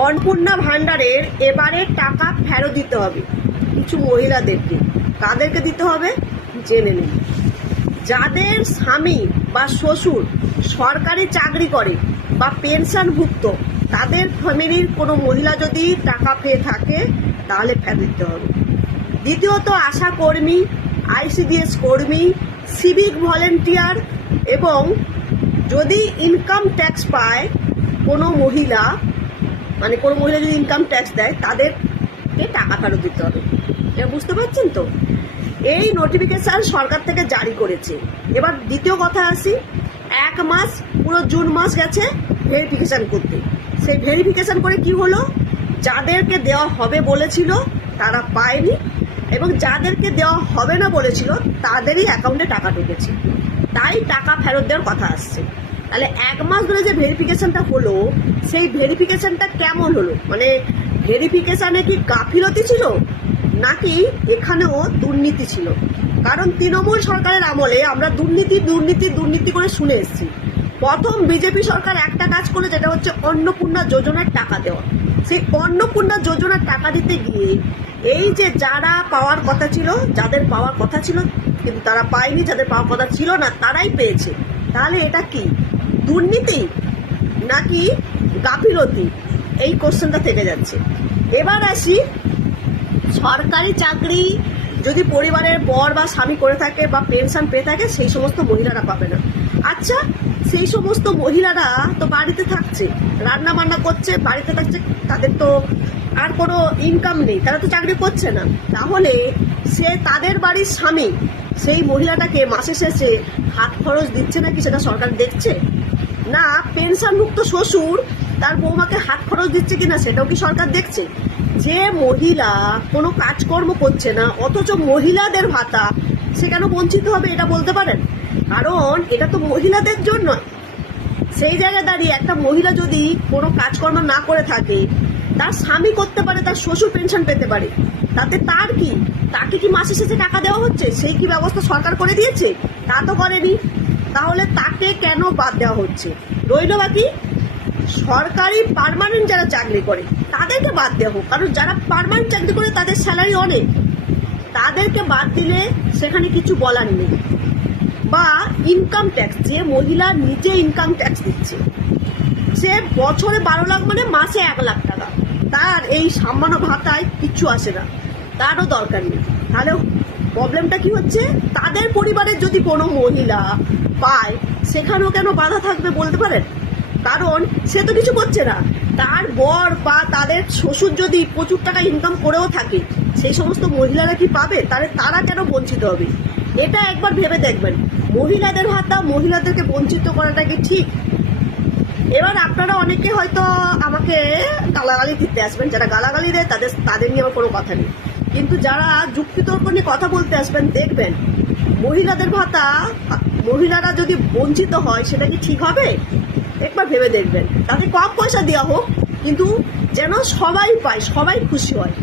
অন্নপূর্ণা ভান্ডারের এবারে টাকা ফেরত দিতে হবে কিছু মহিলাদেরকে। কাদেরকে দিতে হবে জেনে নিন। যাদের স্বামী বা শ্বশুর সরকারি চাকরি করে বা পেনশনভুক্ত, তাদের ফ্যামিলির কোনো মহিলা যদি টাকা পেয়ে থাকে তাহলে ফেরত দিতে হবে। দ্বিতীয়ত, আশা কর্মী, আইসিডিএস কর্মী, সিভিক ভলেন্টিয়ার এবং যদি ইনকাম ট্যাক্স পায় কোনো মহিলা, মানে কোনো মহিলা যদি ইনকাম ট্যাক্স দেয় তাদেরকে টাকা ফেরত দিতে হবে। এটা বুঝতে পারছেন তো? এই নোটিফিকেশন সরকার থেকে জারি করেছে। এবার দ্বিতীয় কথা আসি, 1 মাস পুরো জুন মাস গেছে ভেরিফিকেশন করতে। সেই ভেরিফিকেশন করে কি হলো, যাদেরকে দেওয়া হবে বলেছিল তারা পায়নি এবং যাদেরকে দেওয়া হবে না বলেছিল তাদেরই অ্যাকাউন্টে টাকা ঢুকেছে, তাই টাকা ফেরত দেওয়ার কথা আসছে। তাহলে 1 মাস ধরে যে ভেরিফিকেশনটা হলো, সেই ভেরিফিকেশনটা কেমন হলো? মানে ভেরিফিকেশনে কি গাফিলতি ছিল নাকি এখানেও দুর্নীতি ছিল? কারণ তৃণমূল সরকারের আমলে আমরা দুর্নীতি দুর্নীতি দুর্নীতি করে শুনে এসেছি। প্রথম বিজেপি সরকার একটা কাজ করে, যেটা হচ্ছে অন্নপূর্ণা যোজনার টাকা দেওয়া। সেই অন্নপূর্ণা যোজনার টাকা দিতে গিয়ে এই যে যারা পাওয়ার কথা ছিল, যাদের পাওয়ার কথা ছিল কিন্তু তারা পায়নি, যাদের পাওয়ার কথা ছিল না তারাই পেয়েছে। তাহলে এটা কি দুর্নীতি নাকি গাফিলতি? এই কোশ্চেনটা থেকে যাচ্ছে। এবার আসি, সরকারি চাকরি যদি পরিবারের বর বা স্বামী করে থাকে বা পেনশন পেয়ে থাকে, সেই সমস্ত মহিলারা পাবে না। আচ্ছা, সেই সমস্ত মহিলারা তো বাড়িতে থাকছে, রান্না বান্না করছে, বাড়িতে থাকছে, তাদের তো আর কোনো ইনকাম নেই, তারা তো চাকরি করছে না। তাহলে সে তাদের বাড়ির স্বামী সেই মহিলাটাকে মাসে শেষে হাত খরচ দিচ্ছে নাকি সেটা সরকার দেখছে না? পেনশনভুক্ত শ্বশুর তার বৌমাকে হাত খরচ দিচ্ছে কিনা সেটাও কি সরকার দেখছে? যে মহিলা কোনো কাজকর্ম করছে না অথচ মহিলাদের ভাতা, সে কেন বঞ্চিত হবে এটা বলতে পারেন? কারণ এটা তো মহিলাদের জন্য। সেই জায়গায় দাঁড়িয়ে একটা মহিলা যদি কোনো কাজকর্ম না করে থাকে, তার স্বামী করতে পারে, তার শ্বশুর পেনশন পেতে পারে, তাতে তার কি? তাকে কি মাসে শেষে টাকা দেওয়া হচ্ছে? সেই কি ব্যবস্থা সরকার করে দিয়েছে? তা তো করেনি। তাহলে তাকে কেন বাদ দেওয়া হচ্ছে? রইল বাকি সরকারি পার্মানেন্ট যারা চাকরি করে তাদেরকে বাদ দেওয়া হোক, কারণ যারা পার্মানেন্ট চাকরি করে তাদের স্যালারি অনেক, তাদেরকে বাদ দিলে সেখানে কিছু বলার নেই। বা ইনকাম ট্যাক্স, যে মহিলা নিজে ইনকাম ট্যাক্স দিচ্ছে, সে বছরে 12 লাখ মানে মাসে 1 লাখ টাকা, তার এই সামান্য ভাতায় কিচ্ছু আসে না, তারও দরকার নেই। তাহলে প্রবলেমটা কি হচ্ছে? তাদের পরিবারের যদি কোনো মহিলা পায়, সেখানেও কেন বাধা থাকবে বলতে পারেন? কারণ সে তো কিছু করছে না, তার বর বা তাদের শ্বশুর যদি প্রচুর টাকা ইনকাম করেও থাকে, সেই সমস্ত মহিলারা কি পাবে? তাহলে তারা কেন বঞ্চিত হবে? এটা একবার ভেবে দেখবেন। মহিলাদের ভাতা, মহিলাদেরকে বঞ্চিত করাটা কি ঠিক? এবার আপনারা অনেকে হয়তো আমাকে গালাগালি দিতে আসবেন, যারা গালাগালি দেয় তাদের নিয়ে আমার কোনো কথা নেই, কিন্তু যারা যুক্তিতর্ক নিয়ে কথা বলতে আসবেন, দেখবেন মহিলাদের ভাতা মহিলারা যদি বঞ্চিত হয় সেটা কি ঠিক হবে? একবার ভেবে দেখবেন। তাতে কম পয়সা দেওয়া হোক, কিন্তু যেন সবাই পায়, সবাই খুশি হয়।